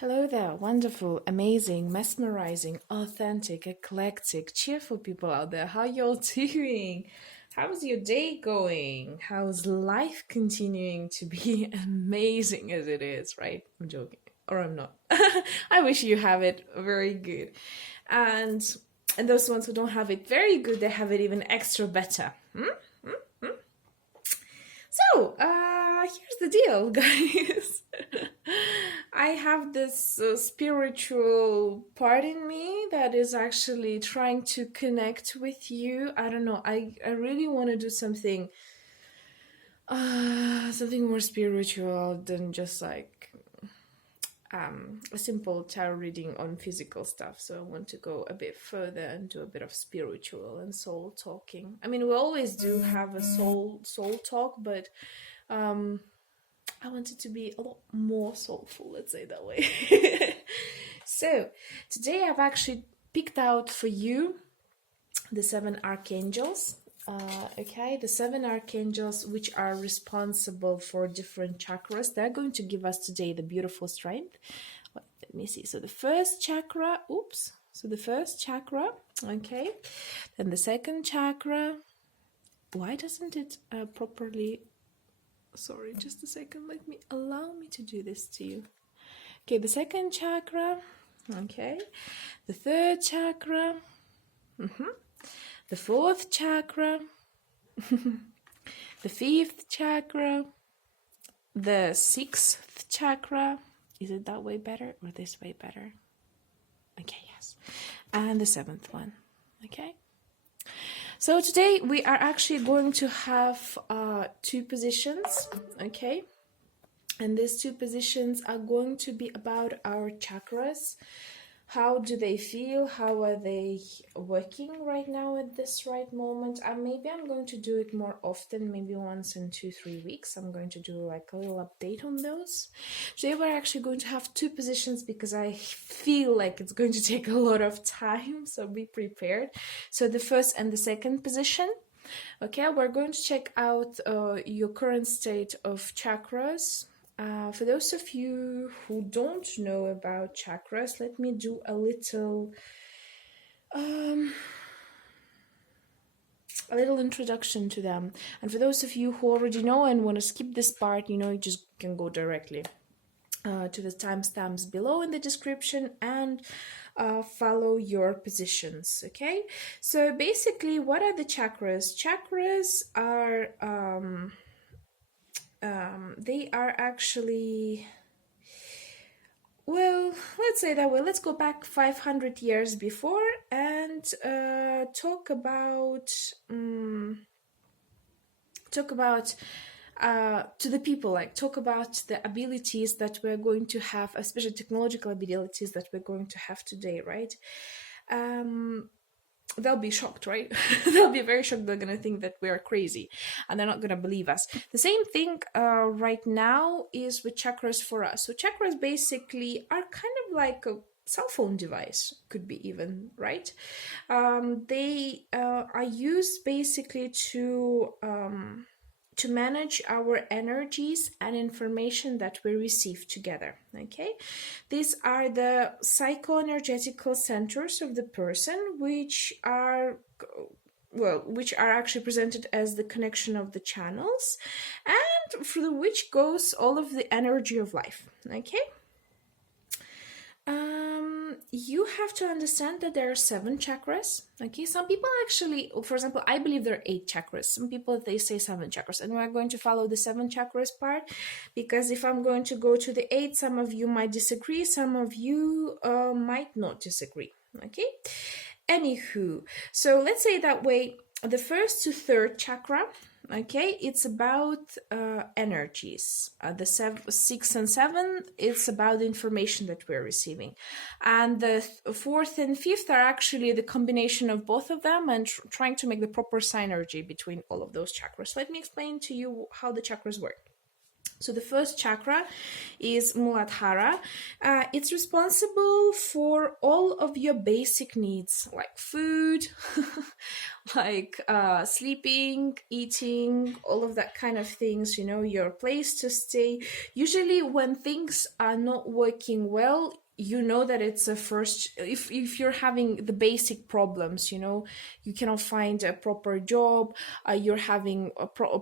Hello there, wonderful, amazing, mesmerizing, authentic, eclectic, cheerful people out there. How y'all doing? How's your day going? How's life continuing to be amazing as it is, right? I'm joking. Or I'm not. I wish you have it very good. And and those ones who don't have it very good, they have it even extra better. So, here's the deal, guys. I have this spiritual part in me that is actually trying to connect with you. I don't know. I really want to do something more spiritual than just like a simple tarot reading on physical stuff. So I want to go a bit further and do a bit of spiritual and soul talking. I mean, we always do have a soul talk, but I want it to be a lot more soulful, let's say that way. So today I've actually picked out for you the 7 archangels. Okay, the 7 archangels which are responsible for different chakras. They're going to give us today the beautiful strength. Let me see. So the first chakra, the first chakra, okay. Then the second chakra. Why doesn't it properly... Sorry, just a second. Allow me to do this to you. Okay, the second chakra. Okay. The third chakra. The fourth chakra. The fifth chakra. The sixth chakra. Is it that way better or this way better? Okay, yes. And the seventh one. Okay. So today we are actually going to have 2 positions, okay? And these 2 positions are going to be about our chakras. How do they feel? How are they working right now at this right moment? Maybe I'm going to do it more often, maybe once in 2-3 weeks. I'm going to do like a little update on those. Today we're actually going to have 2 positions because I feel like it's going to take a lot of time, so be prepared. So the first and the second position. Okay, we're going to check out your current state of chakras. For those of you who don't know about chakras, let me do a little introduction to them. And for those of you who already know and want to skip this part, you just can go directly to the timestamps below in the description and follow your positions. Okay, so basically, what are the chakras? Chakras are they are actually, well, let's say that way. Let's go back 500 years before and talk about to the people, like talk about the abilities that we're going to have, especially technological abilities that we're going to have today, right? They'll be shocked, right? They'll be very shocked. They're going to think that we are crazy and they're not going to believe us. The same thing right now is with chakras for us. So chakras basically are kind of like a cell phone device, could be even, right? They are used basically to manage our energies and information that we receive together. Okay, these are the psychoenergetical centers of the person, which are actually presented as the connection of the channels, and through which goes all of the energy of life. Okay. You have to understand that there are 7 chakras. Okay, some people actually, for example, I believe there are 8 chakras. Some people, they say 7 chakras, and we're going to follow the 7 chakras part, because if I'm going to go to the 8, some of you might disagree, some of you might not disagree. Okay, anywho, so let's say that way, the first to third chakra, okay, it's about energies. The 6 and 7, it's about the information that we're receiving, and the 4th and 5th are actually the combination of both of them and trying to make the proper synergy between all of those chakras. Let me explain to you how the chakras work. So the first chakra is Muladhara. It's responsible for all of your basic needs, like food, like sleeping, eating, all of that kind of things, you know, your place to stay. Usually when things are not working well, you know that it's a first, if you're having the basic problems, you know, you cannot find a proper job, you're having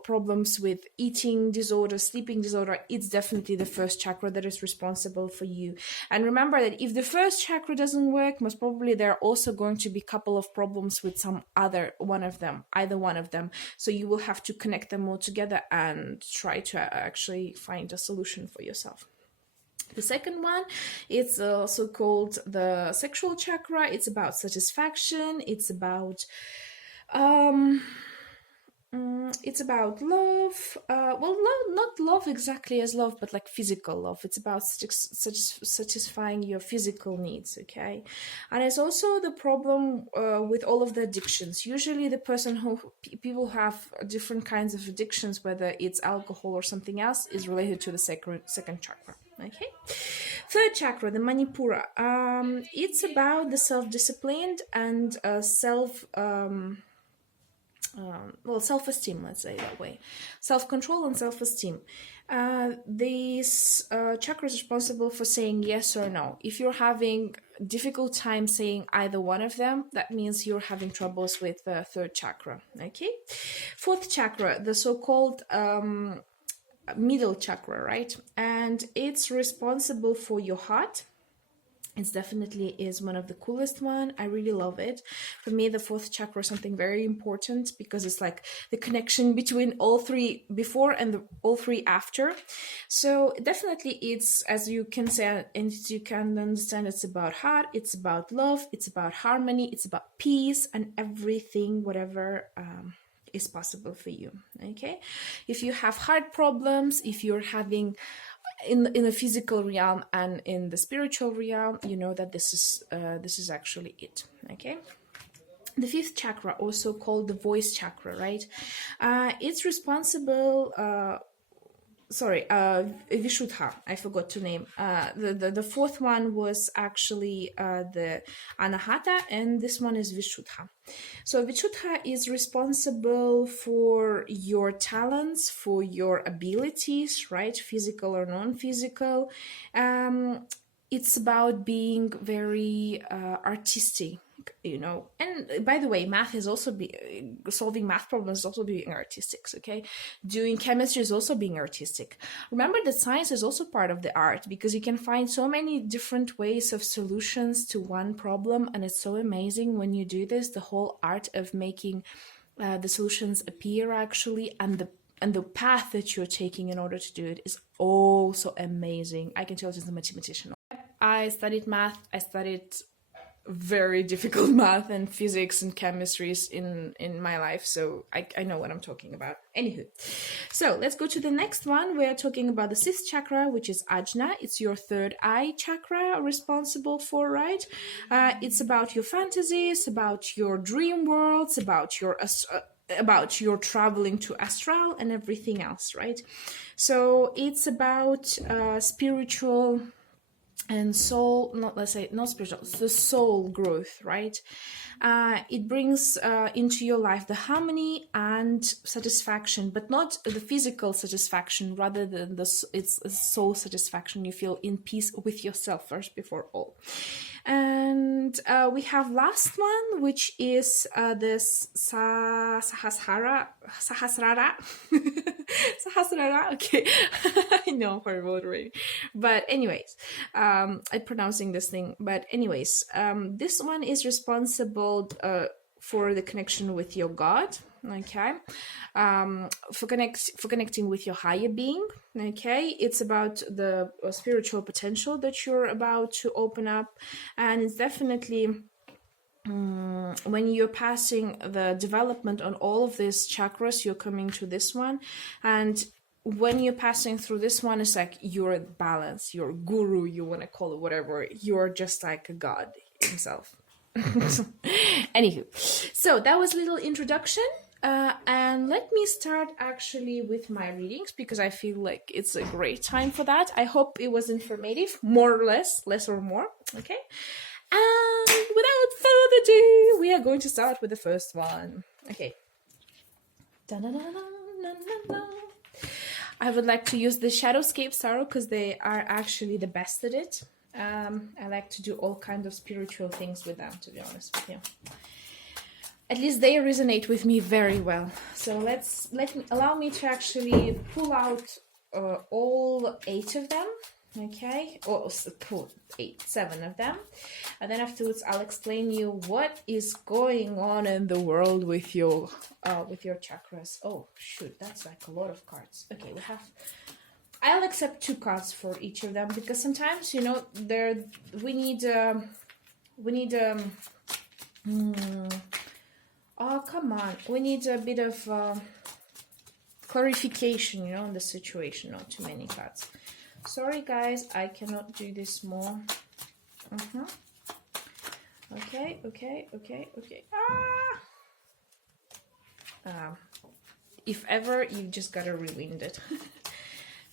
problems with eating disorder, sleeping disorder, it's definitely the first chakra that is responsible for you. And remember that if the first chakra doesn't work, most probably there are also going to be a couple of problems with some other one of them, either one of them. So you will have to connect them all together and try to actually find a solution for yourself. The second one, it's also called the sexual chakra. It's about satisfaction. It's about love. Not love exactly as love, but like physical love. It's about satisfying your physical needs, okay? And it's also the problem with all of the addictions. Usually the person people have different kinds of addictions, whether it's alcohol or something else, is related to the second chakra. Okay, third chakra, the Manipura. It's about the self-disciplined and self-esteem, let's say that way. Self-control and self-esteem. This chakra is responsible for saying yes or no. If you're having difficult time saying either one of them, that means you're having troubles with the third chakra. Okay, fourth chakra, the so-called middle chakra, right? And it's responsible for your heart. It definitely is one of the coolest one. I really love it. For me, the fourth chakra is something very important because it's like the connection between all three before and all three after. So definitely it's, as you can say, and you can understand, it's about heart, it's about love, it's about harmony, it's about peace and everything, whatever is possible for you. Okay, if you have heart problems, if you're having in the physical realm and in the spiritual realm, you know that this is actually it. Okay, the fifth chakra, also called the voice chakra, right? It's responsible Vishuddha, I forgot to name. The fourth one was actually the Anahata, and this one is Vishuddha. So Vishuddha is responsible for your talents, for your abilities, right? Physical or non-physical. It's about being very artistic, you know. And by the way, math is also solving math problems is also being artistic, okay? Doing chemistry is also being artistic. Remember that science is also part of the art, because you can find so many different ways of solutions to one problem, and it's so amazing when you do this, the whole art of making the solutions appear actually, and the path that you're taking in order to do it is also amazing. I can tell you as a mathematician. I studied math. I studied very difficult math and physics and chemistries in my life, so I know what I'm talking about. Anywho, so let's go to the next one. We're talking about the sixth chakra, which is Ajna. It's your third eye chakra responsible for, right? It's about your fantasies, about your dream worlds, about your traveling to astral and everything else, right? So it's about spiritual and soul, not spiritual, the soul growth, right? It brings into your life the harmony and satisfaction, but not the physical satisfaction, rather than it's a soul satisfaction. You feel in peace with yourself first before all. And we have last one, which is this Sahasrara. Sahasrara, okay. I know I'm horrible at reading. But anyways, I'm pronouncing this thing. But anyways, this one is responsible for the connection with your God, okay? For connecting with your higher being, okay? It's about the spiritual potential that you're about to open up, and it's definitely when you're passing the development on all of these chakras, you're coming to this one, and when you're passing through this one, it's like you're balanced, your guru, you want to call it whatever, you're just like a god himself. Anywho, so that was a little introduction And let me start actually with my readings because I feel like it's a great time for that. I hope it was informative, more or less or more. Okay. And without further ado, we are going to start with the first one. Okay. I would like to use the Shadowscape Tarot because they are actually the best at it. I like to do all kinds of spiritual things with them, to be honest with you. At least they resonate with me very well. So allow me to actually pull out all 8 of them. Okay, or pull 7 of them, and then afterwards I'll explain you what is going on in the world with your chakras. Oh shoot, that's like a lot of cards. Okay, I'll accept 2 cards for each of them because sometimes, you know, we need oh come on, we need a bit of clarification, you know, on the situation. Not too many cards. Sorry guys, I cannot do this more. Okay. If ever, you just gotta rewind it.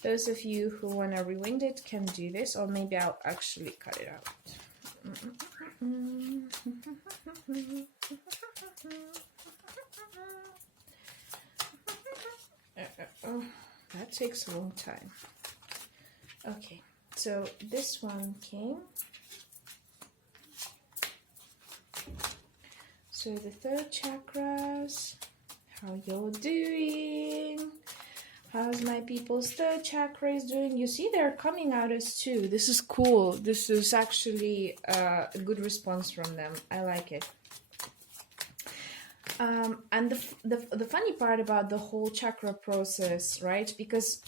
Those of you who wanna rewind it can do this, or maybe I'll actually cut it out. That takes a long time. Okay, so this one came. So the 3rd chakras, how you're doing? How's my people's 3rd chakra is doing? You see, they're coming out as 2. This is cool. This is actually a good response from them. I like it. And the funny part about the whole chakra process, right? Because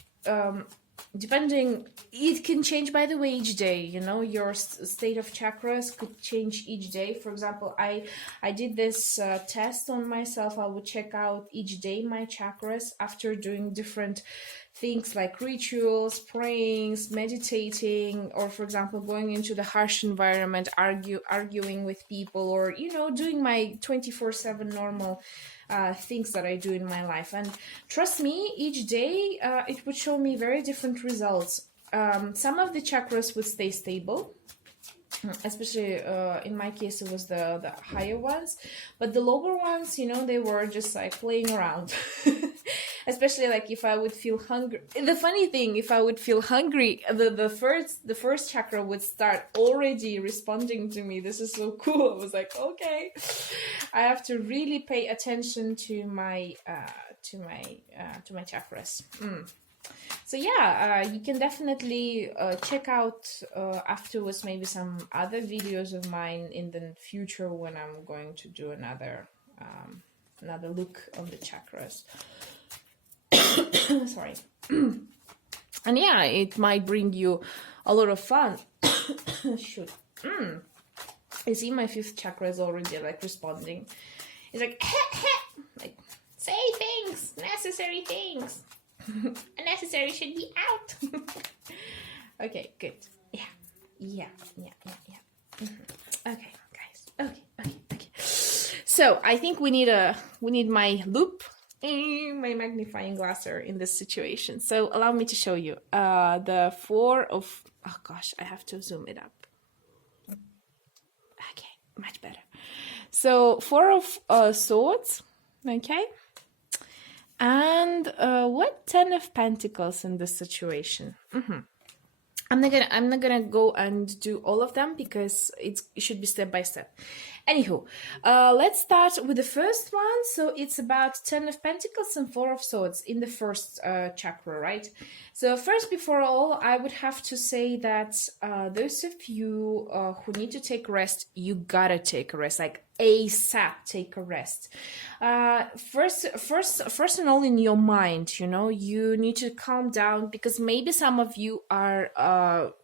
it can change, by the way, each day. You know, your state of chakras could change each day. For example, I did this test on myself. I would check out each day my chakras after doing different things like rituals, prayings, meditating, or for example going into the harsh environment, arguing with people, or, you know, doing my 24/7 normal things that I do in my life. And trust me, each day it would show me very different results. Some of the chakras would stay stable, especially in my case it was the higher ones, but the lower ones, you know, they were just like playing around. Especially like if I would feel hungry. The funny thing, if I would feel hungry, the first chakra would start already responding to me. This is so cool. I was like, okay, I have to really pay attention to my chakras. So yeah, you can definitely check out afterwards maybe some other videos of mine in the future when I'm going to do another look on the chakras. Sorry. And yeah, it might bring you a lot of fun. Shoot. I see my 5th chakra is already like responding. It's like, like, say things, necessary things. Unnecessary should be out. Okay, good. Yeah. Okay, guys. Okay. So I think we need my loop, my magnifying glass in this situation. So allow me to show you the 4 of. Oh gosh, I have to zoom it up. Okay, much better. So 4 of swords. Okay. And what 10 of pentacles in this situation? I'm not gonna go and do all of them because it should be step by step. Anywho, let's start with the first one. So it's about 10 of pentacles and 4 of swords in the first chakra, right? So first, before all, I would have to say that those of you who need to take rest, you gotta take a rest, like ASAP, take a rest. First and all, in your mind, you know, you need to calm down because maybe some of you are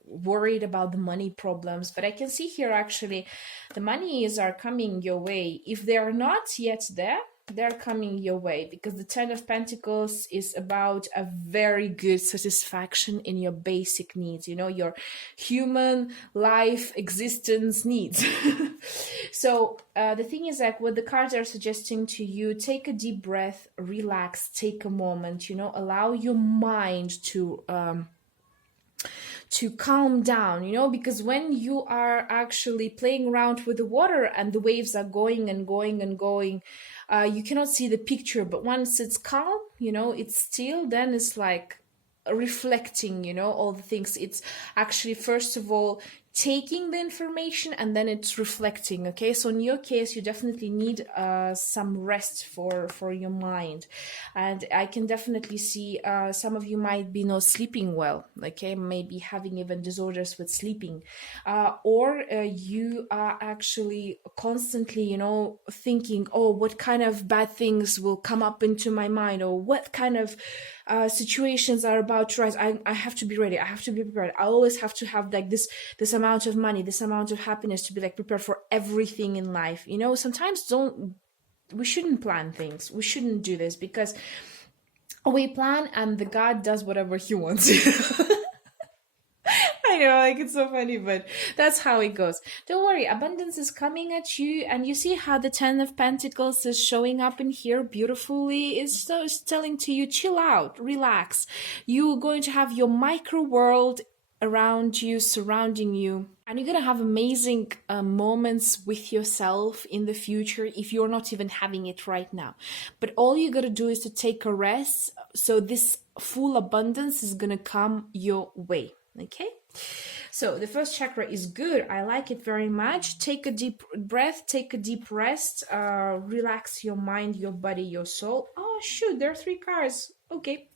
worried about the money problems, but I can see here actually the monies are coming your way. If they are not yet there, they're coming your way because the 10 of pentacles is about a very good satisfaction in your basic needs, you know, your human life existence needs. So the thing is, like, what the cards are suggesting to you, take a deep breath, relax, take a moment, you know, allow your mind to calm down, you know, because when you are actually playing around with the water and the waves are going and going and going, you cannot see the picture. But once it's calm, you know, it's still, then it's like reflecting, you know, all the things. It's actually, first of all, taking the information, and then it's reflecting. Okay, so in your case, you definitely need some rest for your mind, and I can definitely see some of you might be not sleeping well. Okay, maybe having even disorders with sleeping, or you are actually constantly, you know, thinking, oh, what kind of bad things will come up into my mind, or what kind of situations are about to rise. I have to be ready. I have to be prepared. I always have to have like this amount of money, this amount of happiness, to be like prepared for everything in life. You know, sometimes we shouldn't plan things. We shouldn't do this, because we plan and the God does whatever he wants. I know, like, it's so funny, but that's how it goes. Don't worry, abundance is coming at you, and you see how the Ten of Pentacles is showing up in here beautifully. It's telling to you, chill out, relax. You're going to have your micro world around you, surrounding you, and you're gonna have amazing moments with yourself in the future if you're not even having it right now. But all you gotta do is to take a rest, so this full abundance is gonna come your way. Okay, so the first chakra is good. I like it very much. Take a deep breath, take a deep rest, relax your mind, your body, your soul. Oh shoot, there are 3 cards. Okay,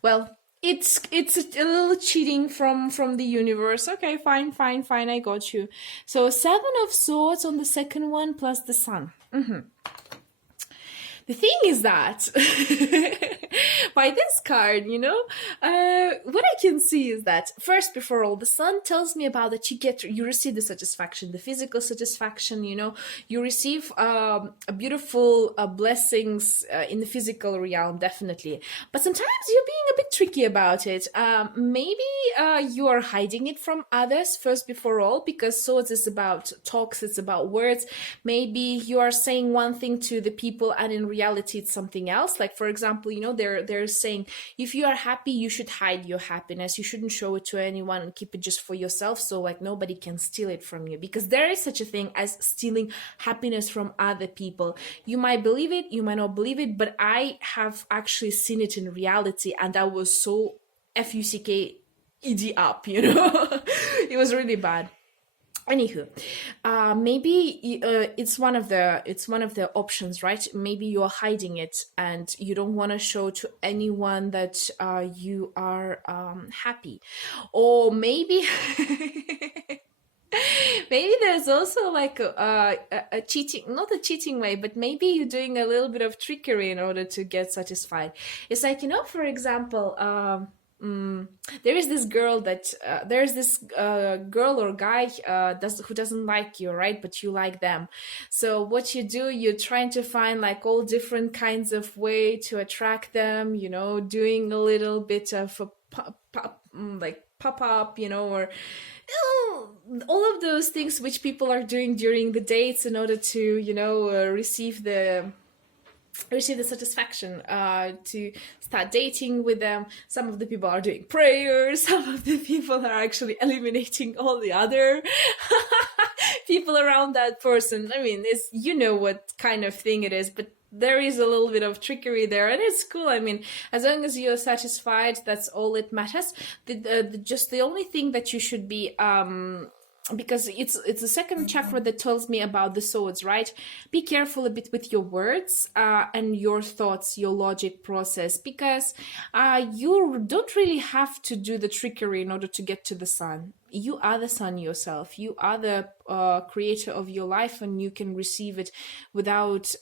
well, it's a little cheating from the universe. Okay, fine, I got you. So 7 of Swords on the second one, plus the Sun. The thing is that by this card, you know, what I can see is that, first, before all, the Sun tells me about that you receive the satisfaction, the physical satisfaction, you know, you receive beautiful blessings in the physical realm, definitely. But sometimes you're being a bit tricky about it. Maybe you are hiding it from others, first, before all, because Swords is about talks, it's about words. Maybe you are saying one thing to the people, and in reality it's something else. Like, for example, you know, they're saying, if you are happy, you should hide your happiness, you shouldn't show it to anyone and keep it just for yourself, so like nobody can steal it from you, because there is such a thing as stealing happiness from other people. You might believe it, you might not believe it, but I have actually seen it in reality, and I was so fuck ed up, you know. It was really bad. Anywho, maybe it's one of the options, right? Maybe you're hiding it and you don't want to show to anyone that you are happy, or maybe maybe there's also like a cheating, not a cheating way, but maybe you're doing a little bit of trickery in order to get satisfied. It's like, you know, for example, there is this girl that girl or guy who doesn't like you, right? But you like them. So what you do, you're trying to find like all different kinds of way to attract them, you know, doing a little bit of a pop up, you know, or all of those things which people are doing during the dates in order to, you know, receive the satisfaction, to start dating with them. Some of the people are doing prayers, some of the people are actually eliminating all the other people around that person. I mean, it's, you know what kind of thing it is, but there is a little bit of trickery there, and it's cool. I mean, as long as you're satisfied, that's all it matters. Just the only thing that you should be because it's the second chakra that tells me about the Swords, right? Be careful a bit with your words and your thoughts, your logic process, because you don't really have to do the trickery in order to get to the Sun. You are the Sun yourself. You are the creator of your life, and you can receive it without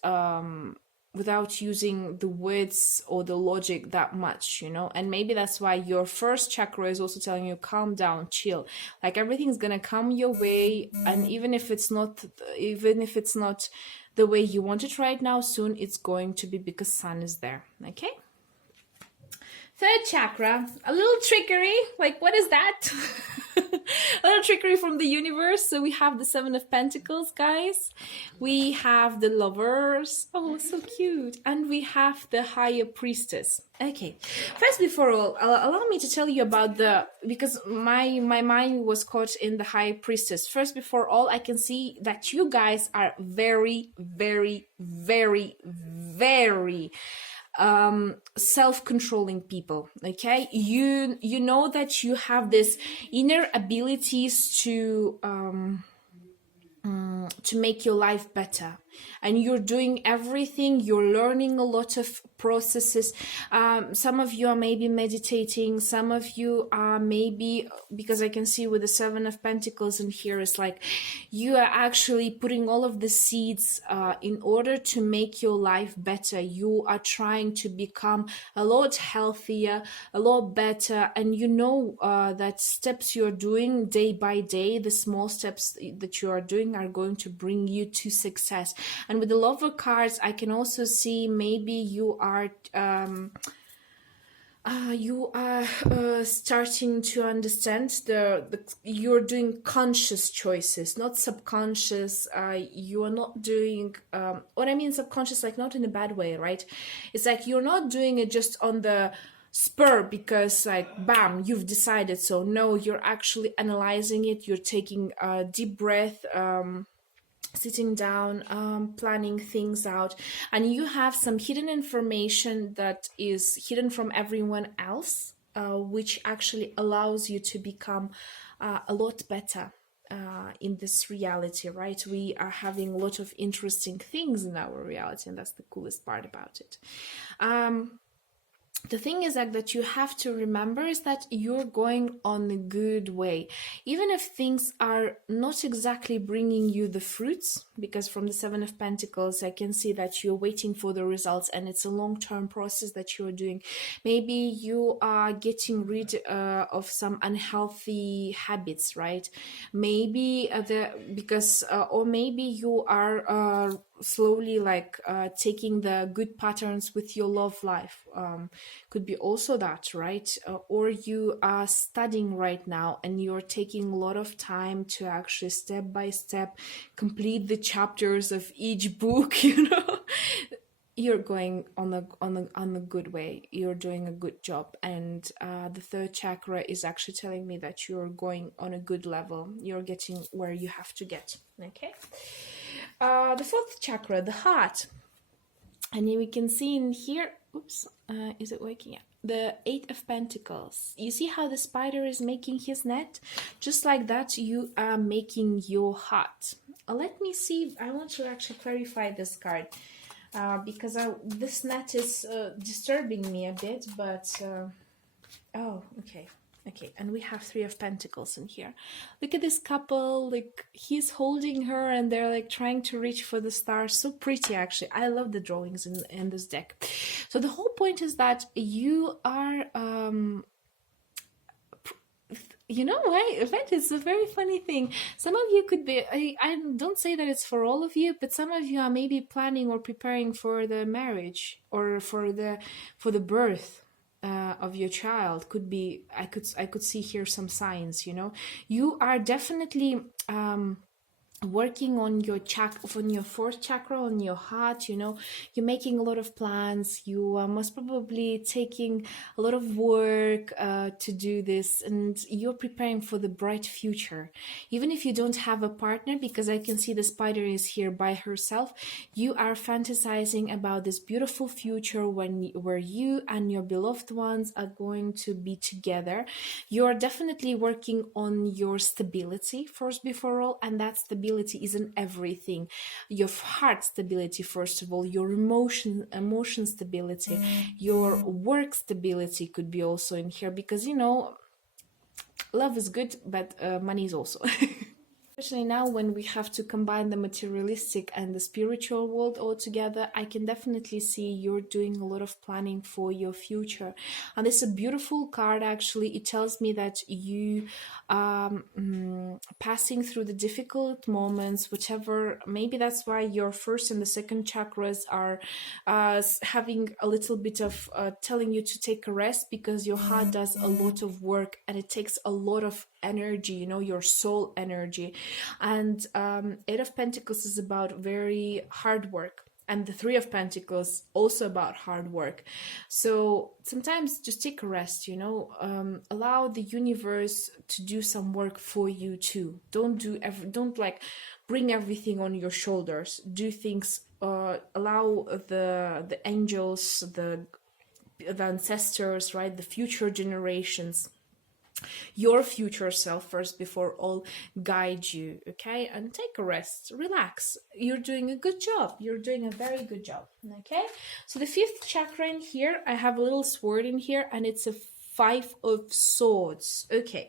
using the words or the logic that much, you know. And maybe that's why your first chakra is also telling you, calm down, chill, like everything's gonna come your way, and even if it's not the way you want it right now, soon it's going to be, because Sun is there. Okay, third chakra, a little trickery, like what is that? A little trickery from the universe. So we have the Seven of Pentacles, guys. We have the Lovers. Oh, so cute. And we have the Higher Priestess. Okay. First, before all, allow me to tell you about because my mind was caught in the High Priestess. First, before all, I can see that you guys are very, very, very, very self-controlling people. Okay, you know that you have this inner abilities to make your life better, and you're doing everything. You're learning a lot of processes. Some of you are maybe meditating, some of you are maybe, because I can see with the Seven of Pentacles in here, it's like you are actually putting all of the seeds in order to make your life better. You are trying to become a lot healthier, a lot better, and you know that steps you're doing day by day, the small steps that you are doing are going to bring you to success. And with the Lover cards, I can also see maybe you are starting to understand you're doing conscious choices, not subconscious. You are not doing what I mean subconscious, like not in a bad way, right? It's like you're not doing it just on the spur because like bam, you've decided. So no, you're actually analyzing it. You're taking a deep breath, sitting down, planning things out, and you have some hidden information that is hidden from everyone else, which actually allows you to become a lot better in this reality, right? We are having a lot of interesting things in our reality, and that's the coolest part about it. The thing is that you have to remember is that you're going on a good way, even if things are not exactly bringing you the fruits, because from the Seven of Pentacles I can see that you're waiting for the results, and it's a long-term process that you're doing. Maybe you are getting rid of some unhealthy habits, right? Maybe or maybe you are slowly taking the good patterns with your love life. Could be also that, right? Or you are studying right now and you're taking a lot of time to actually step by step complete the chapters of each book, you know. You're going on a good way. You're doing a good job, and the third chakra is actually telling me that you're going on a good level. You're getting where you have to get. Okay. The fourth chakra, the heart, and we can see in here. Oops, is it working? Yeah. The Eight of Pentacles. You see how the spider is making his net? Just like that, you are making your heart. Let me see. I want to actually clarify this card. Because this net is disturbing me a bit, but oh, okay, and we have Three of Pentacles in here. Look at this couple, like he's holding her and they're like trying to reach for the stars. So pretty, actually. I love the drawings in this deck. So the whole point is that you are you know why? It's a very funny thing. Some of you could be, I don't say that it's for all of you, but some of you are maybe planning or preparing for the marriage or for the birth of your child. Could be, I could see here some signs, you know. You are definitely working on your fourth chakra, on your heart, you know. You're making a lot of plans. You are most probably taking a lot of work to do this, and you're preparing for the bright future. Even if you don't have a partner, because I can see the spider is here by herself, you are fantasizing about this beautiful future where you and your beloved ones are going to be together. You're definitely working on your stability first before all, and that stability isn't everything. Your heart stability, first of all, your emotion stability, your work stability could be also in here, because you know, love is good, but money is also. Especially now when we have to combine the materialistic and the spiritual world all together, I can definitely see you're doing a lot of planning for your future. And this is a beautiful card, actually. It tells me that you are passing through the difficult moments, whichever, maybe that's why your first and the second chakras are having a little bit of telling you to take a rest, because your heart does a lot of work and it takes a lot of energy, you know, your soul energy. And Eight of Pentacles is about very hard work, and the Three of Pentacles also about hard work. So sometimes just take a rest, you know, allow the universe to do some work for you too. Don't like bring everything on your shoulders. Do things, allow the angels, the ancestors, right, the future generations, your future self first before all, guide you. Okay, and take a rest, relax. You're doing a good job, you're doing a very good job. Okay, so the fifth chakra in here, I have a little sword in here, and it's a Five of Swords. Okay,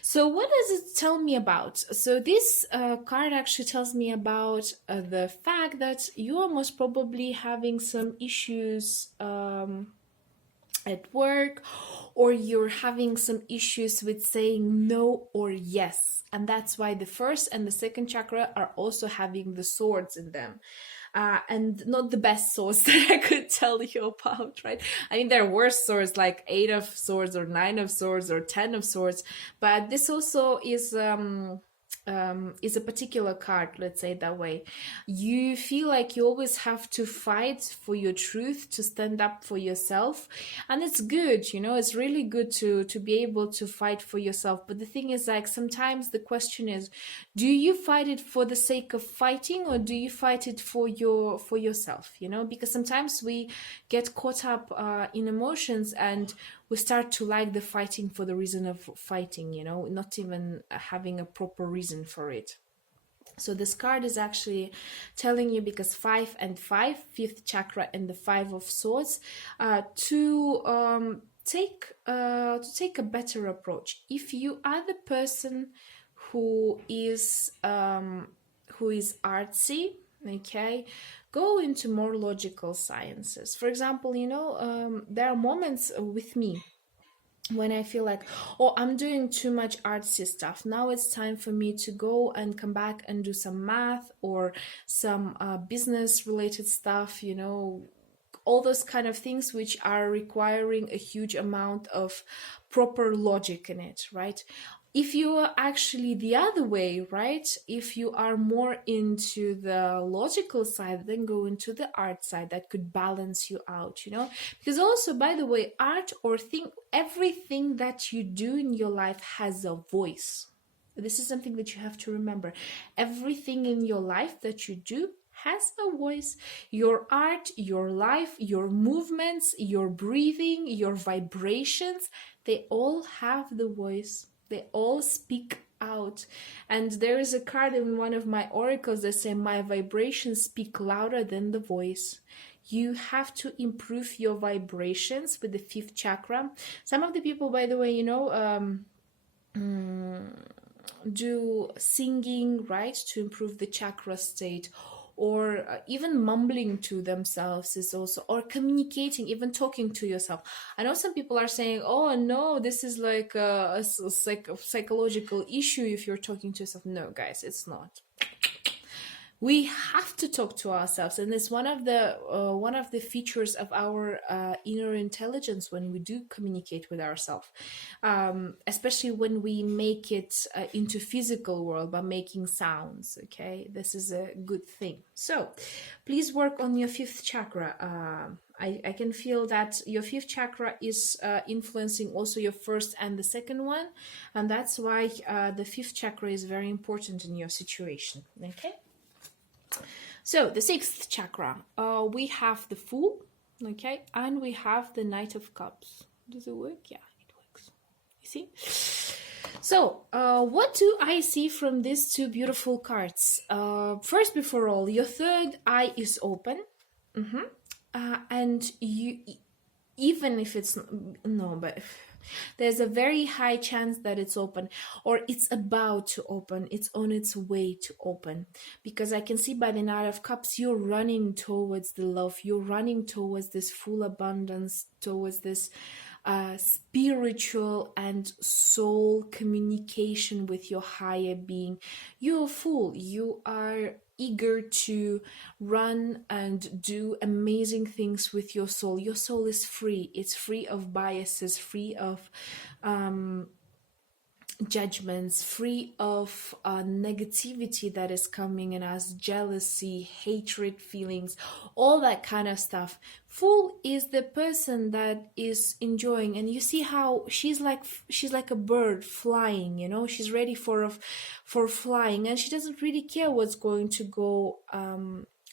so what does it tell me about? So this card actually tells me about the fact that you are most probably having some issues at work, or you're having some issues with saying no or yes, and that's why the first and the second chakra are also having the swords in them. And not the best swords that I could tell you about, right? I mean, there are worse swords like Eight of Swords or Nine of Swords or Ten of Swords, but this also is a particular card, let's say it that way. You feel like you always have to fight for your truth, to stand up for yourself, and it's good, you know, it's really good to be able to fight for yourself. But the thing is, like, sometimes the question is, do you fight it for the sake of fighting, or do you fight it for yourself, you know? Because sometimes we get caught up in emotions, and we start to like the fighting for the reason of fighting, you know, not even having a proper reason for it. So this card is actually telling you, because 5 and 5, fifth chakra and the Five of Swords, to take a better approach. If you are the person who is artsy, okay, go into more logical sciences. For example, you know, there are moments with me when I feel like, oh, I'm doing too much artsy stuff. Now it's time for me to go and come back and do some math or some business related stuff, you know, all those kind of things which are requiring a huge amount of proper logic in it, right? If you are actually the other way, right? If you are more into the logical side, then go into the art side. That could balance you out, you know? Because also, by the way, art or everything that you do in your life has a voice. This is something that you have to remember. Everything in your life that you do has a voice. Your art, your life, your movements, your breathing, your vibrations, they all have the voice. They all speak out. And there is a card in one of my oracles that say, my vibrations speak louder than the voice. You have to improve your vibrations with the fifth chakra. Some of the people, by the way, you know, do singing, right, to improve the chakra state, or even mumbling to themselves is also, or communicating, even talking to yourself. I know some people are saying, oh no, this is like a psychological issue if you're talking to yourself. No, guys, it's not. We have to talk to ourselves, and it's one of the features of our inner intelligence when we do communicate with ourselves, especially when we make it into physical world by making sounds. Okay, this is a good thing. So please work on your fifth chakra. I can feel that your fifth chakra is influencing also your first and the second one, and that's why the fifth chakra is very important in your situation. Okay. So the sixth chakra, we have the Fool, okay, and we have the Knight of Cups. Does it work? Yeah, it works. You see? So, what do I see from these two beautiful cards? First, before all, your third eye is open, and you, even if it's no, but there's a very high chance that it's open, or it's about to open, it's on its way to open, because I can see by the Knight of Cups, you're running towards the love, you're running towards this full abundance, towards this spiritual and soul communication with your higher being. You're a Fool, you are eager to run and do amazing things with your soul. Your soul is free. It's free of biases, free of judgments, free of negativity that is coming in us, jealousy, hatred feelings, all that kind of stuff. Fool is the person that is enjoying, and you see how she's like a bird flying, you know, she's ready for flying, and she doesn't really care what's going to go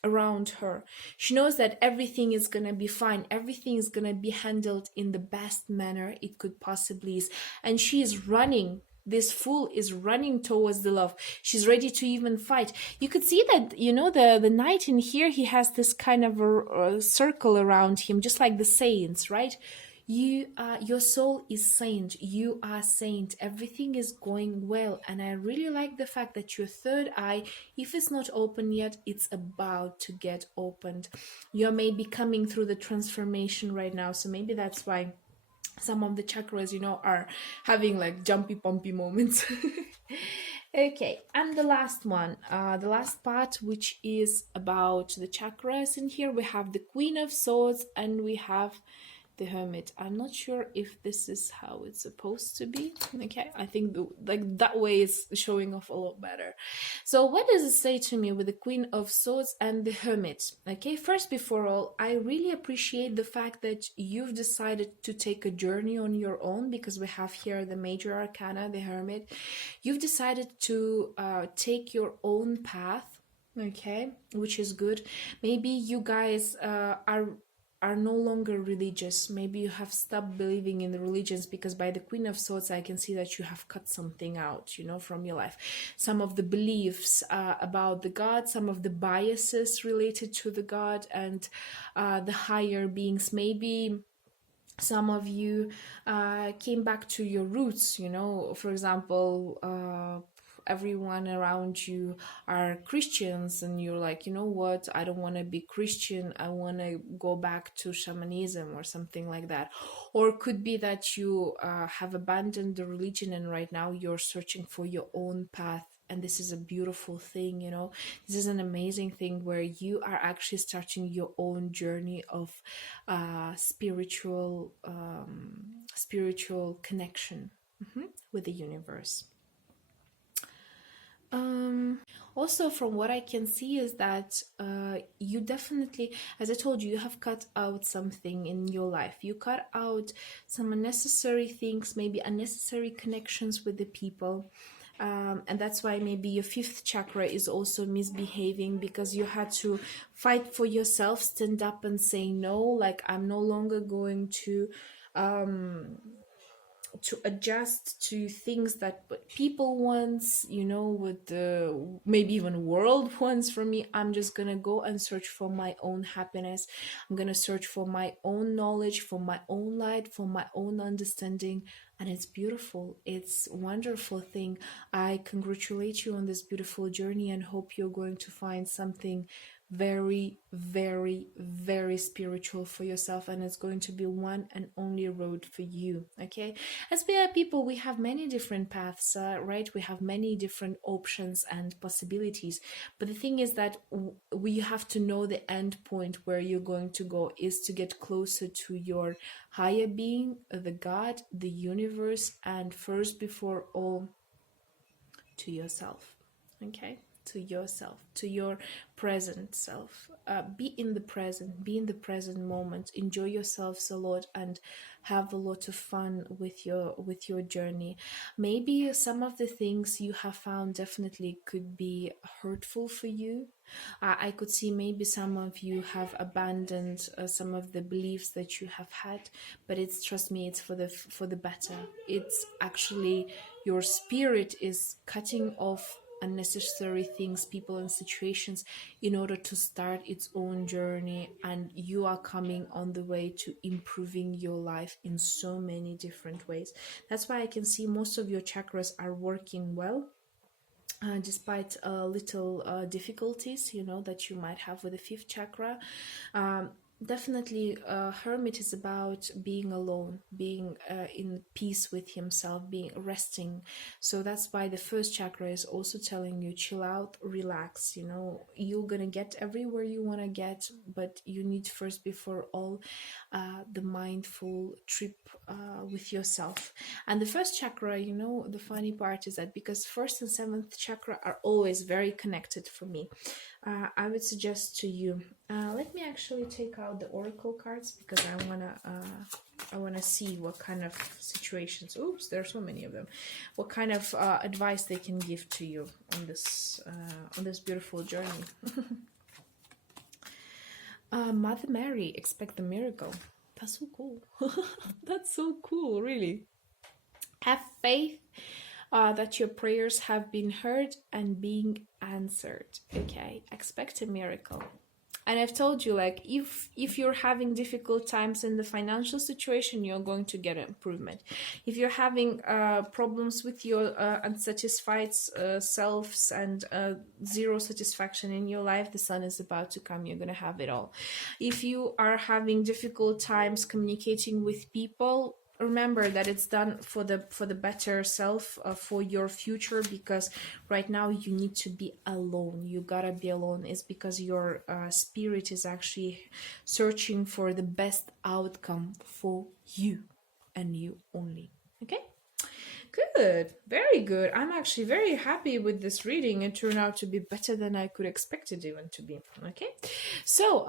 around her. She knows that everything is gonna be fine, everything is gonna be handled in the best manner it could possibly is, and she is running. This fool is running towards the love. She's ready to even fight. You could see that, you know, the knight in here, he has this kind of a circle around him, just like the saints, right? Your soul is saint, you are saint, everything is going well. And I really like the fact that your third eye, if it's not open yet, it's about to get opened. You're maybe coming through the transformation right now, so maybe that's why some of the chakras, you know, are having like jumpy pumpy moments. Okay, and the last one, the last part, which is about the chakras. In here we have the Queen of Swords and we have the Hermit. I'm not sure if this is how it's supposed to be. Okay, I think like that way is showing off a lot better. So what does it say to me with the Queen of Swords and the Hermit? Okay, first, before all, I really appreciate the fact that you've decided to take a journey on your own, because we have here the major arcana, the Hermit. You've decided to take your own path, okay, which is good. Maybe you guys are no longer religious. Maybe you have stopped believing in the religions, because by the Queen of Swords I can see that you have cut something out, you know, from your life. Some of the beliefs about the God, some of the biases related to the God and the higher beings. Maybe some of you came back to your roots, you know. For example, everyone around you are Christians, and you're like, you know what, I don't want to be Christian, I want to go back to shamanism or something like that. Or could be that you have abandoned the religion and right now you're searching for your own path. And this is a beautiful thing, you know. This is an amazing thing where you are actually starting your own journey of spiritual connection with the universe. Also, from what I can see is that you definitely, as I told you, you have cut out something in your life. You cut out some unnecessary things, maybe unnecessary connections with the people. And that's why maybe your fifth chakra is also misbehaving, because you had to fight for yourself, stand up and say no, like I'm no longer going to adjust to things that people wants, you know, with the maybe even world wants from me. I'm just gonna go and search for my own happiness. I'm gonna search for my own knowledge, for my own light, for my own understanding. And it's beautiful. It's a wonderful thing. I congratulate you on this beautiful journey and hope you're going to find something very, very, very spiritual for yourself, and it's going to be one and only road for you. Okay, as we are people, we have many different paths, right? We have many different options and possibilities, but the thing is that we have to know the end point where you're going to go is to get closer to your higher being, the God, the universe, and first before all, to yourself. Okay, to yourself, to your present self. Be in the present, be in the present moment. Enjoy yourselves a lot and have a lot of fun with your journey. Maybe some of the things you have found definitely could be hurtful for you. I could see maybe some of you have abandoned some of the beliefs that you have had, but it's, trust me, it's for the better. It's actually your spirit is cutting off unnecessary things, people and situations in order to start its own journey, and you are coming on the way to improving your life in so many different ways. That's why I can see most of your chakras are working well, despite little difficulties, you know, that you might have with the fifth chakra. definitely hermit is about being alone, being in peace with himself, being resting. So that's why the first chakra is also telling you chill out, relax. You know, you're gonna get everywhere you want to get, but you need first, before all, the mindful trip with yourself. And the first chakra, you know, the funny part is that because first and seventh chakra are always very connected for me, I would suggest to you, let me actually take out the oracle cards, because I wanna see what kind of situations. Oops, there are so many of them. What kind of advice they can give to you on this beautiful journey. Mother Mary, expect the miracle. That's so cool. That's so cool, really. Have faith that your prayers have been heard and being answered. Okay, expect a miracle. And I've told you, like, if you're having difficult times in the financial situation, you're going to get an improvement. If you're having problems with your unsatisfied selves and zero satisfaction in your life, the sun is about to come. You're going to have it all. If you are having difficult times communicating with people, remember that it's done for the better self, for your future, because right now you need to be alone. You gotta be alone. It's because your spirit is actually searching for the best outcome for you and you only. Okay, good, very good. I'm actually very happy with this reading. It turned out to be better than I could expect it even to be. Okay, so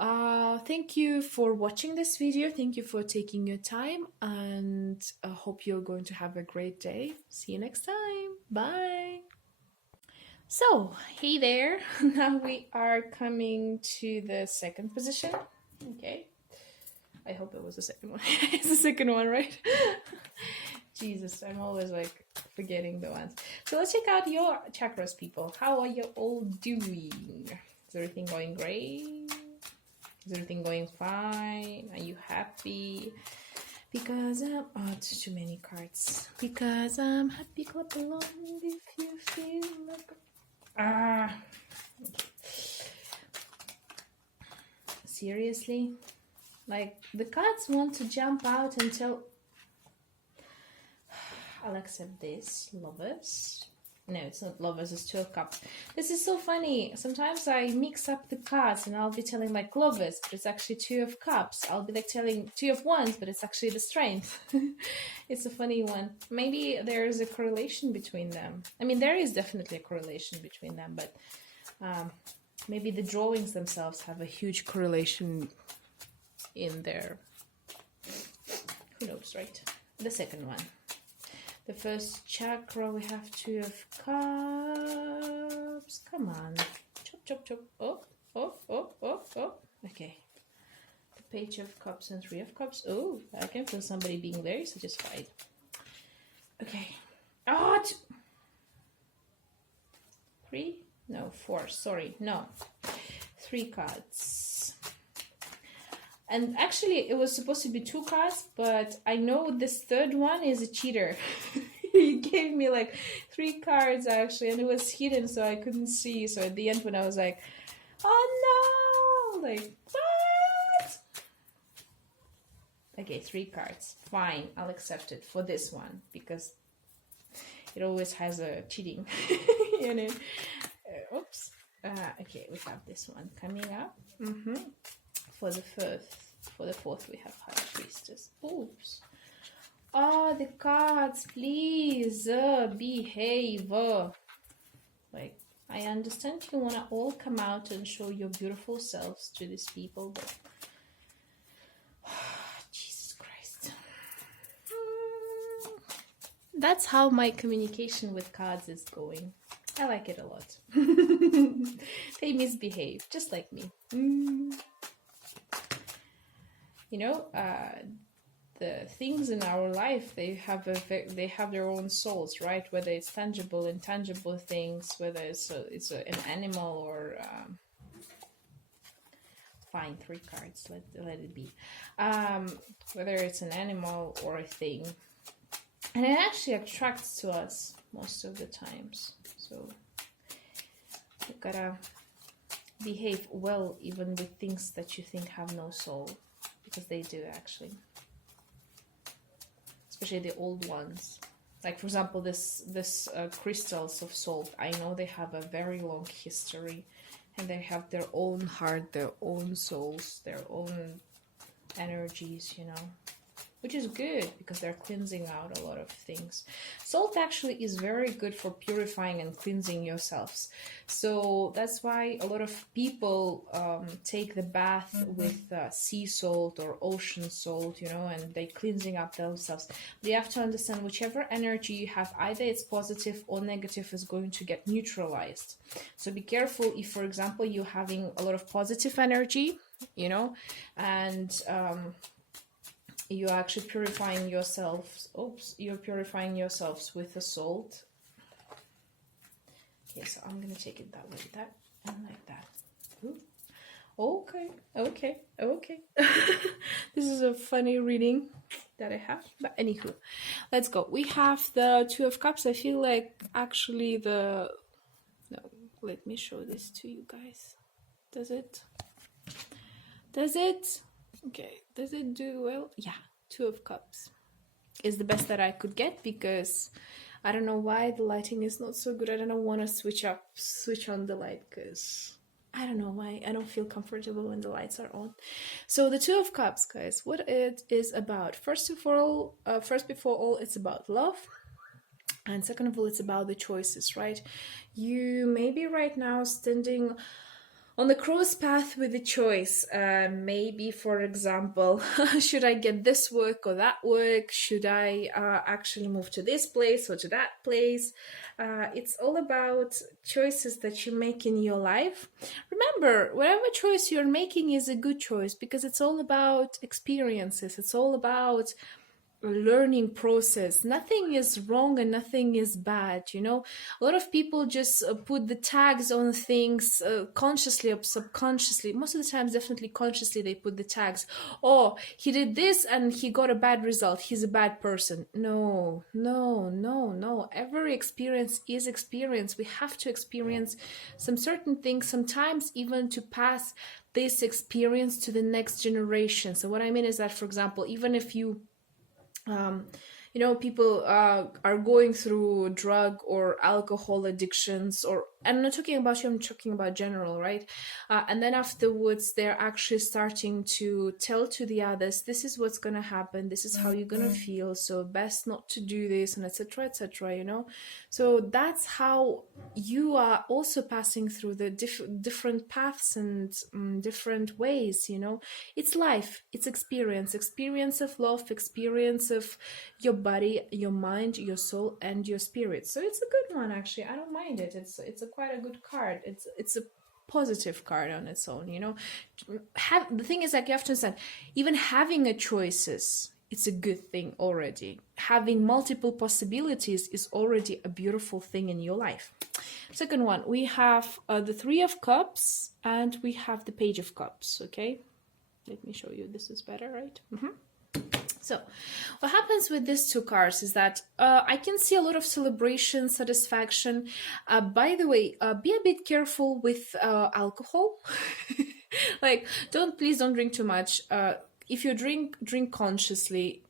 thank you for watching this video. Thank you for taking your time, and I hope you're going to have a great day. See you next time. Bye. So, hey there. Now we are coming to the second position. Okay, I hope it was the second one. It's the second one, right? Jesus, I'm always like forgetting the ones. So let's check out your chakras, people. How are you all doing? Is everything going great? Is everything going fine? Are you happy? Because I'm... Oh, it's too many cards. Because I'm happy, clap along if you feel like... Ah. Okay. Seriously? Like, the cards want to jump out and tell... I'll accept this. Lovers. No, it's not lovers, it's two of cups. This is so funny. Sometimes I mix up the cards and I'll be telling like lovers, but it's actually two of cups. I'll be like telling two of wands, but it's actually the strength. It's a funny one. Maybe there's a correlation between them. I mean, there is definitely a correlation between them, but maybe the drawings themselves have a huge correlation in there. Who knows, right? The second one. The first chakra, we have two of cups. Come on. Chop, chop, chop. Oh, oh, oh, oh, oh. Okay. The page of cups and three of cups. Oh, I can feel somebody being very satisfied. Okay. Oh, three? No, four. Sorry. No. Three cards. And actually, it was supposed to be two cards, but I know this third one is a cheater. He gave me like three cards actually, and it was hidden, so I couldn't see. So at the end, when I was like, oh no, like, what? Okay, three cards. Fine, I'll accept it for this one, because it always has a cheating. You know? Oops. Okay, we have this one coming up. For the fourth, we have High Priestess. Oops. Oh, the cards, please behave. Like, I understand you want to all come out and show your beautiful selves to these people, but Jesus Christ. That's how my communication with cards is going. I like it a lot. They misbehave, just like me. You know, the things in our life, they have their own souls, right? Whether it's tangible, intangible things, whether it's an animal or fine, three cards, let it be. Whether it's an animal or a thing, and it actually attracts to us most of the times. So you gotta behave well even with things that you think have no soul, because they do actually, especially the old ones. Like for example, this crystals of salt, I know they have a very long history, and they have their own heart, their own souls, their own energies, you know, which is good because they're cleansing out a lot of things. Salt actually is very good for purifying and cleansing yourselves. So that's why a lot of people take the bath with sea salt or ocean salt, you know, and they cleansing up themselves. But you have to understand whichever energy you have, either it's positive or negative, is going to get neutralized. So be careful if, for example, you're having a lot of positive energy, you know, and you're actually purifying yourselves. Oops, you're purifying yourselves with the salt. Okay, so I'm gonna take it that way, that and like that. Ooh. Okay. This is a funny reading that I have, but anywho, let's go. We have the Two of Cups. I feel like actually no, let me show this to you guys. Does it? Okay, does it do well? Yeah, Two of Cups is the best that I could get, because I don't know why the lighting is not so good. I don't want to switch on the light, because I don't know why. I don't feel comfortable when the lights are on. So the Two of Cups, guys, what it is about. First before all, it's about love. And second of all, it's about the choices, right? You may be right now standing on the cross path with a choice. Maybe, for example, should I get this work or that work? Should I actually move to this place or to that place? It's all about choices that you make in your life. Remember, whatever choice you're making is a good choice, because it's all about experiences. It's all about a learning process. Nothing is wrong and nothing is bad, you know. A lot of people just put the tags on things, consciously or subconsciously. Most of the times, definitely consciously, they put the tags. Oh, he did this and he got a bad result, he's a bad person. No. Every experience is experience. We have to experience some certain things, sometimes even to pass this experience to the next generation. So what I mean is that, for example, even if you you know, people are going through drug or alcohol addictions, or I'm not talking about you, I'm talking about general, right? And then afterwards, they're actually starting to tell to the others, this is what's going to happen, this is how you're going to feel, so best not to do this, and etc., you know? So that's how you are also passing through the different paths and different ways, you know? It's life, it's experience of love, experience of your body, your mind, your soul, and your spirit. So it's a good one, actually. I don't mind it. It's a quite a good card. It's a positive card on its own, you know. The thing is, like, you have to understand, even having a choices, it's a good thing already. Having multiple possibilities is already a beautiful thing in your life. Second one, we have the Three of Cups, and we have the Page of Cups. Okay, let me show you. This is better, right? So what happens with these two cards is that I can see a lot of celebration, satisfaction. By the way, be a bit careful with alcohol. Like, please don't drink too much. If you drink consciously.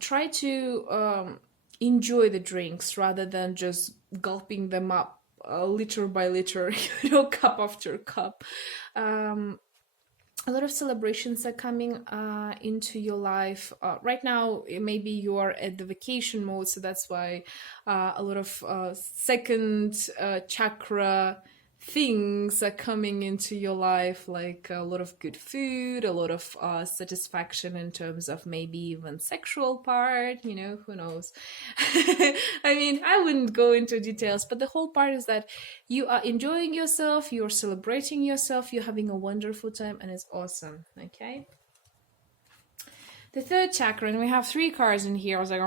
Try to enjoy the drinks rather than just gulping them up liter by liter, you know, cup after cup. A lot of celebrations are coming into your life. Right now, maybe you are at the vacation mode, so that's why a lot of second chakra things are coming into your life, like a lot of good food, a lot of satisfaction in terms of maybe even sexual part, you know, who knows. I mean, I wouldn't go into details, but the whole part is that you are enjoying yourself, you're celebrating yourself, you're having a wonderful time, and it's awesome. Okay, the third chakra, and we have 3 cards in here. I was like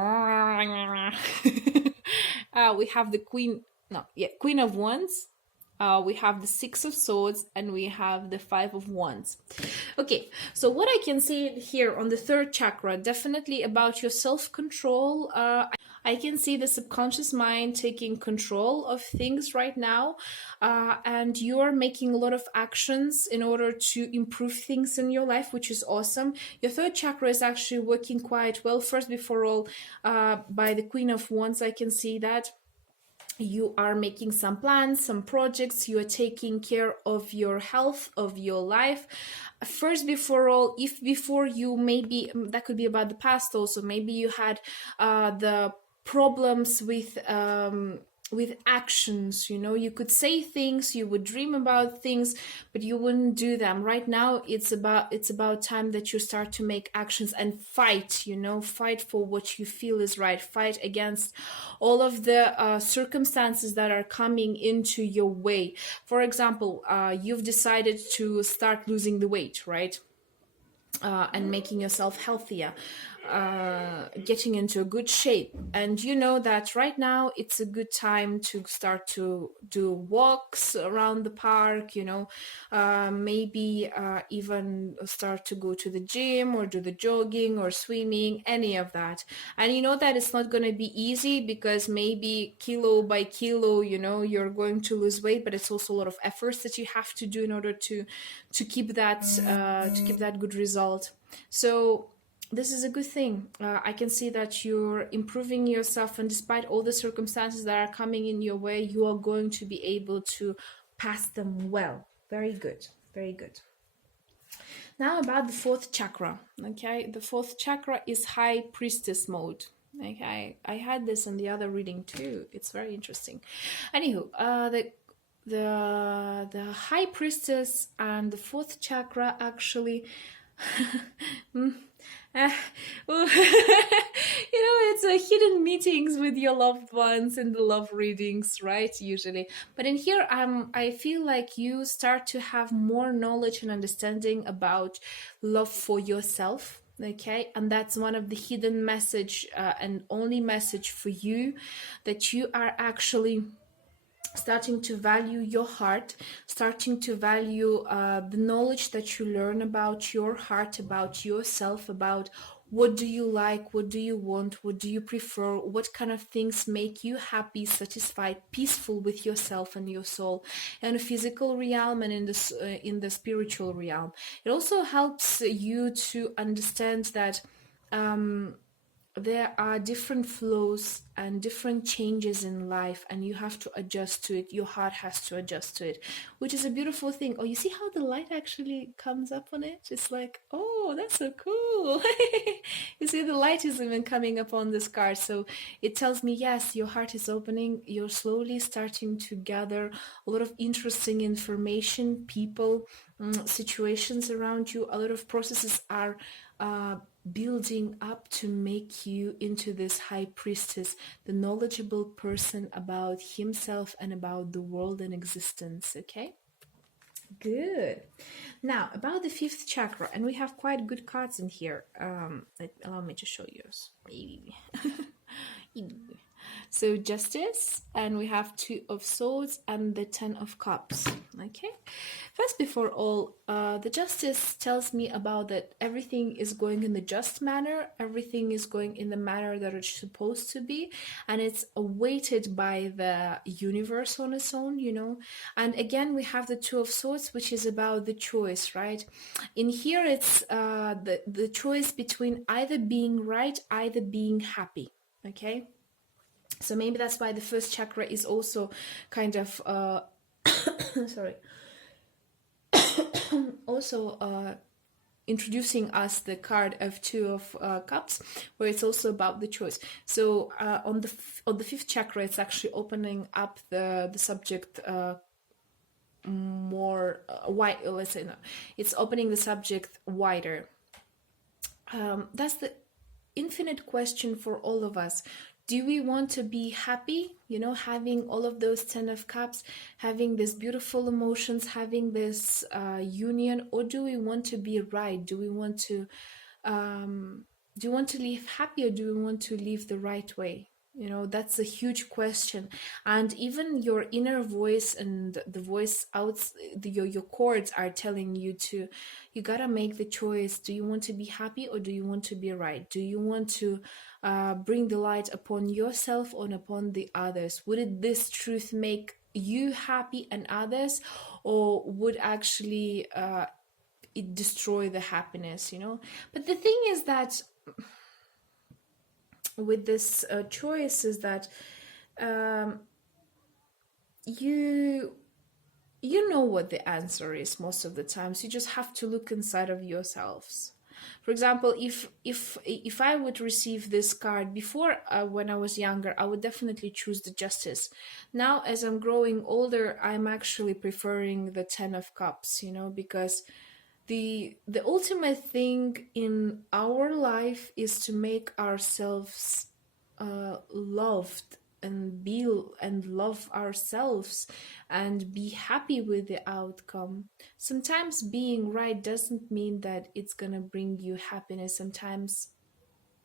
we have the Queen of Wands, we have the Six of Swords, and we have the Five of Wands. Okay, so what I can say here on the third chakra, definitely about your self-control. I can see the subconscious mind taking control of things right now, and you are making a lot of actions in order to improve things in your life, which is awesome. Your third chakra is actually working quite well. First, before all, by the Queen of Wands, I can see that you are making some plans, some projects, you are taking care of your health, of your life. First, before all, if before you, maybe that could be about the past also, maybe you had the problems with actions, you know, you could say things, you would dream about things, but you wouldn't do them. Right now it's about time that you start to make actions and fight, you know, fight for what you feel is right, fight against all of the circumstances that are coming into your way. For example, you've decided to start losing the weight, right? And making yourself healthier, getting into a good shape. And you know that right now it's a good time to start to do walks around the park, you know, maybe even start to go to the gym or do the jogging or swimming, any of that. And you know that it's not going to be easy, because maybe kilo by kilo, you know, you're going to lose weight, but it's also a lot of efforts that you have to do in order to keep that good result. So this is a good thing. I can see that you're improving yourself, and despite all the circumstances that are coming in your way, you are going to be able to pass them well. Very good, very good. Now about the fourth chakra. Okay, the fourth chakra is High Priestess mode. Okay, I had this in the other reading too. It's very interesting. Anywho, the High Priestess and the fourth chakra actually it's a hidden meetings with your loved ones in the love readings, right? Usually, but in here, I feel like you start to have more knowledge and understanding about love for yourself. Okay, and that's one of the hidden message and only message for you, that you are actually starting to value your heart, starting to value the knowledge that you learn about your heart, about yourself, about what do you like, what do you want, what do you prefer, what kind of things make you happy, satisfied, peaceful with yourself and your soul, in the physical realm and in the spiritual realm. It also helps you to understand that there are different flows and different changes in life, and you have to adjust to it. Your heart has to adjust to it, which is a beautiful thing. Oh, you see how the light actually comes up on it? It's like, oh, that's so cool. You see the light is even coming up on this card, so it tells me, yes, your heart is opening. You're slowly starting to gather a lot of interesting information, people, situations around you. A lot of processes are building up to make you into this high priestess, the knowledgeable person about himself and about the world and existence. Okay, good. Now about the fifth chakra, and we have quite good cards in here. Allow me to show yours. So Justice, and we have Two of Swords and the Ten of Cups. Okay, first, before all, the Justice tells me about that everything is going in the just manner, everything is going in the manner that it's supposed to be, and it's awaited by the universe on its own, you know. And again, we have the Two of Swords, which is about the choice, right? In here, it's the choice between either being right, either being happy. Okay, so maybe that's why the first chakra is also kind of sorry, also introducing us the card of Two of Cups, where it's also about the choice. So on the fifth chakra, it's actually opening up the subject more wide. Let's say, no, it's opening the subject wider. That's the infinite question for all of us. Do we want to be happy, you know, having all of those Ten of Cups, having these beautiful emotions, having this union, or do we want to be right? Do we want to live happy, or do we want to live the right way? You know, that's a huge question. And even your inner voice and the voice out, your chords are telling you to, you gotta make the choice. Do you want to be happy or do you want to be right? Do you want to bring the light upon yourself or upon the others? Would this truth make you happy and others, or would actually it destroy the happiness, you know? But the thing is that with this choice is that um, you know what the answer is most of the times. You just have to look inside of yourselves. For example, if I would receive this card before, when I was younger, I would definitely choose the Justice. Now, as I'm growing older, I'm actually preferring the Ten of Cups, you know, because the ultimate thing in our life is to make ourselves loved and be and love ourselves and be happy with the outcome. Sometimes being right doesn't mean that it's gonna bring you happiness. Sometimes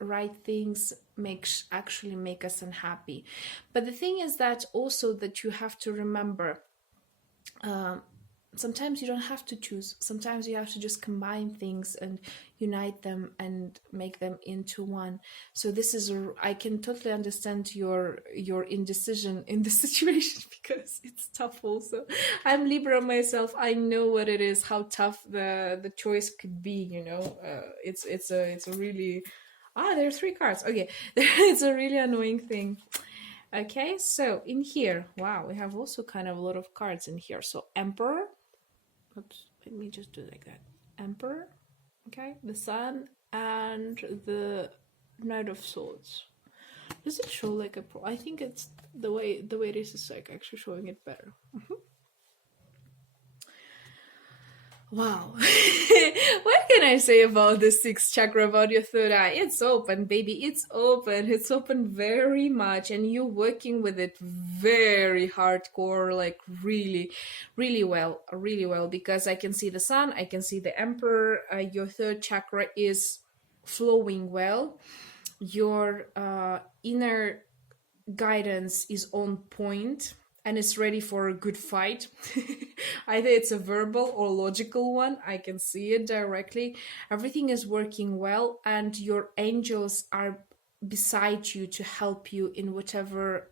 right things actually make us unhappy. But the thing is that also that you have to remember, sometimes you don't have to choose. Sometimes you have to just combine things and unite them and make them into one. So this is I can totally understand your indecision in this situation, because it's tough also. I'm Libra myself. I know what it is, how tough the choice could be, you know. It's a really there are 3 cards. Okay. It's a really annoying thing. Okay, so in here, wow, we have also kind of a lot of cards in here. So Emperor, oops, let me just do like that. Emperor, okay, the Sun, and the Knight of Swords. Does it show like a pro? I think it's the way it is like actually showing it better. Wow. What can I say about the 6th chakra, about your third eye? It's open, baby. It's open. It's open very much. And you're working with it very hardcore, like really, really well. Really well. Because I can see the Sun, I can see the Emperor. Your 3rd chakra is flowing well. Your inner guidance is on point and is ready for a good fight. Either it's a verbal or logical one. I can see it directly. Everything is working well, and your angels are beside you to help you in whatever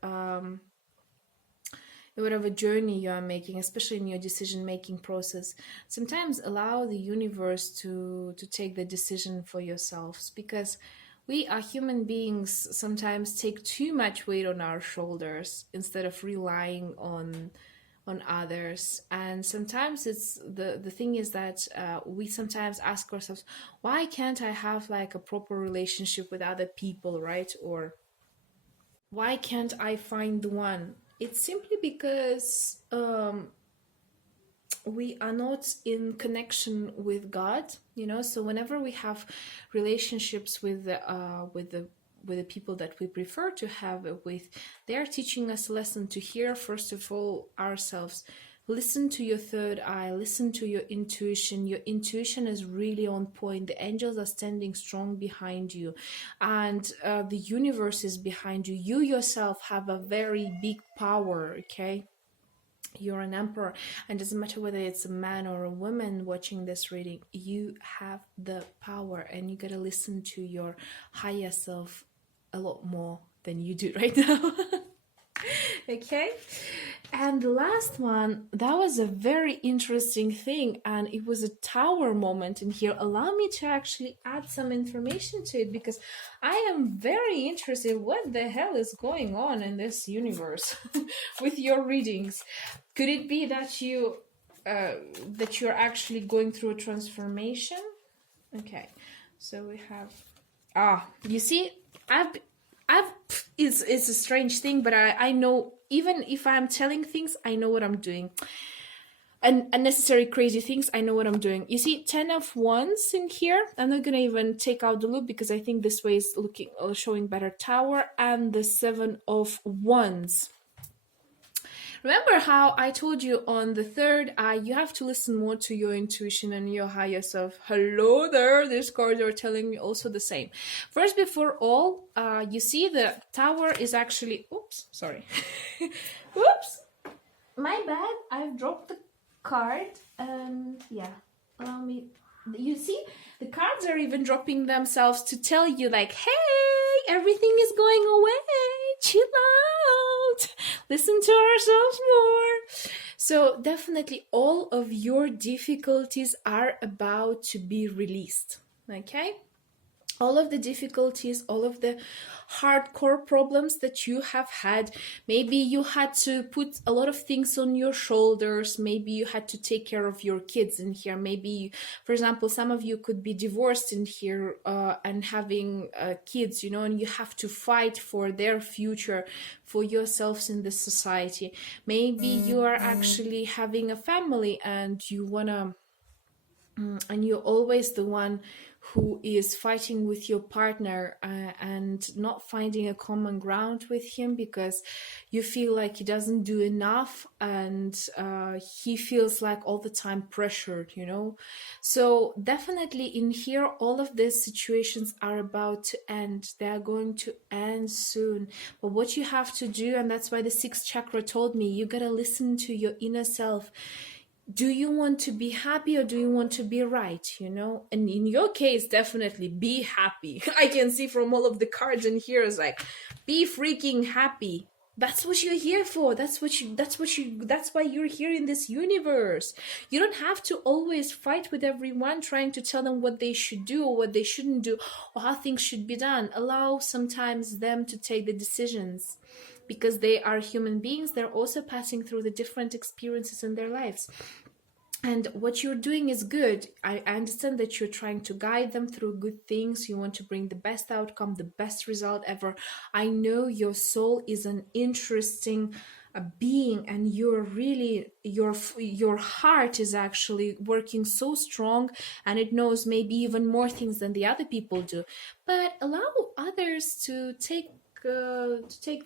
journey you are making, especially in your decision-making process. Sometimes allow the universe to take the decision for yourselves, because we are human beings sometimes take too much weight on our shoulders instead of relying on others. And sometimes it's the thing is that we sometimes ask ourselves, why can't I have like a proper relationship with other people, right? Or why can't I find the one? It's simply because we are not in connection with God, you know. So whenever we have relationships with the people that we prefer to have it with, they are teaching us a lesson to hear first of all ourselves. Listen to your third eye, listen to your intuition. Your intuition is really on point. The angels are standing strong behind you, and the universe is behind you. You yourself have a very big power, okay? You're an emperor, and it doesn't matter whether it's a man or a woman watching this reading, you have the power, and you gotta listen to your higher self a lot more than you do right now. Okay, and the last one, that was a very interesting thing, and it was a tower moment in here. Allow me to actually add some information to it, because I am very interested what the hell is going on in this universe with your readings. Could it be that you're actually going through a transformation? Okay, so we have you see, it's a strange thing, but I know, even if I'm telling things, I know what I'm doing. And unnecessary crazy things, I know what I'm doing. You see 10 of wands in here. I'm not gonna even take out the loop, because I think this way is showing better. Tower and the 7 of wands. Remember how I told you on the third eye, you have to listen more to your intuition and your higher self. Hello there, these cards are telling me also the same. First, before all, you see the tower is actually, oops, sorry. Oops, my bad, I've dropped the card. Yeah, allow me. You see, the cards are even dropping themselves to tell you like, hey, everything is going away, chill out, listen to ourselves more. So definitely all of your difficulties are about to be released, okay? All of the difficulties, all of the hardcore problems that you have had. Maybe you had to put a lot of things on your shoulders. Maybe you had to take care of your kids in here. Maybe, for example, some of you could be divorced in here and having kids, you know, and you have to fight for their future, for yourselves in this society. Maybe you are actually having a family and you want to and you're always the one who is fighting with your partner and not finding a common ground with him because you feel like he doesn't do enough and he feels like all the time pressured, you know. So definitely in here, all of these situations are about to end. They are going to end soon. But what you have to do, and that's why the sixth chakra told me, you gotta listen to your inner self. Do you want to be happy or do you want to be right, you know? And in your case, definitely be happy. I can see from all of the cards in here is like, be freaking happy. That's what you're here for. That's why you're here in this universe. You don't have to always fight with everyone trying to tell them what they should do or what they shouldn't do or how things should be done. Allow sometimes them to take the decisions because they are human beings. They're also passing through the different experiences in their lives. And what you're doing is good. I understand that you're trying to guide them through good things. You want to bring the best outcome, the best result ever. I know your soul is an interesting being, and you're really, your heart is actually working so strong, and it knows maybe even more things than the other people do. But allow others to take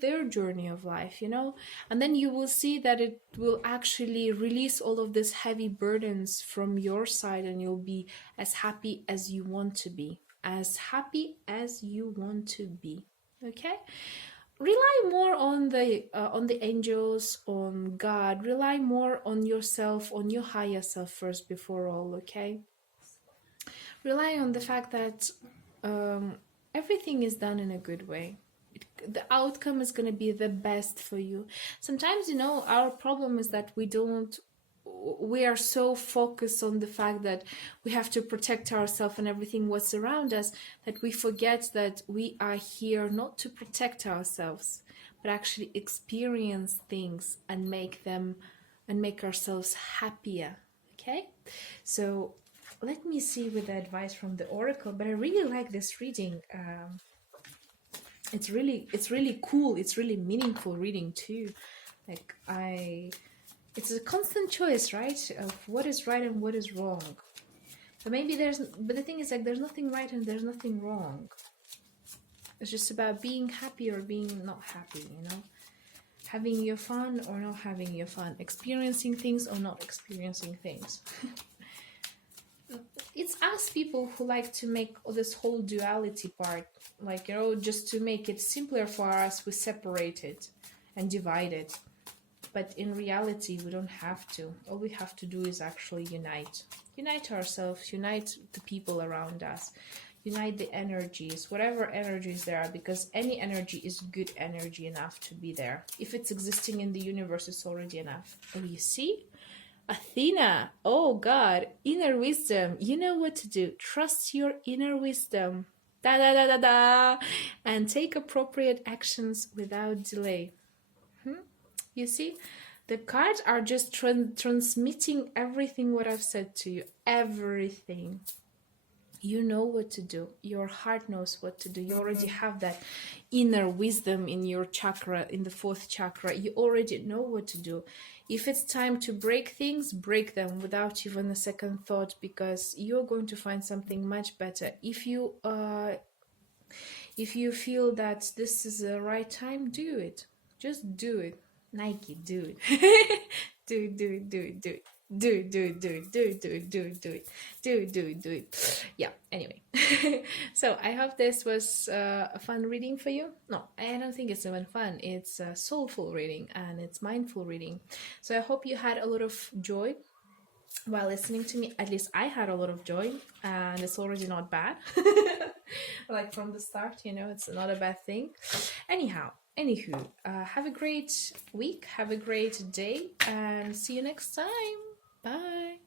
their journey of life, you know, and then you will see that it will actually release all of these heavy burdens from your side, and you'll be as happy as you want to be, as happy as you want to be. Okay, rely more on the angels, on God. Rely more on yourself, on your higher self first before all. Okay, rely on the fact that everything is done in a good way. The outcome is going to be the best for you. Sometimes, you know, our problem is that we are so focused on the fact that we have to protect ourselves and everything what's around us that we forget that we are here not to protect ourselves, but actually experience things and make ourselves happier. Okay, so let me see with the advice from the oracle. But I really like this reading. It's really cool. It's really meaningful reading too. Like it's a constant choice, right? Of what is right and what is wrong. But but the thing is, like, there's nothing right and there's nothing wrong. It's just about being happy or being not happy, you know? Having your fun or not having your fun. Experiencing things or not experiencing things. It's us people who like to make this whole duality part, like, you know, just to make it simpler for us, we separate it and divide it. But in reality, we don't have to. All we have to do is actually unite ourselves, unite the people around us, unite the energies, whatever energies there are, because any energy is good energy enough to be there. If it's existing in the universe, it's already enough. Oh, you see? Athena, oh God, inner wisdom. You know what to do. Trust your inner wisdom. Da da da da da. And take appropriate actions without delay. You see, the cards are just transmitting everything what I've said to you. Everything. You know what to do. Your heart knows what to do. You already have that inner wisdom in your chakra, in the fourth chakra. You already know what to do. If it's time to break things, break them without even a second thought, because you're going to find something much better. If you feel that this is the right time, do it. Just do it. Nike, do it. Do it. Do it. Yeah, anyway. So I hope this was a fun reading for you. No, I don't think it's even fun. It's a soulful reading and it's mindful reading. So I hope you had a lot of joy while listening to me. At least I had a lot of joy, and it's already not bad. Like from the start, it's not a bad thing. Anywho, have a great week, have a great day, and see you next time. Bye.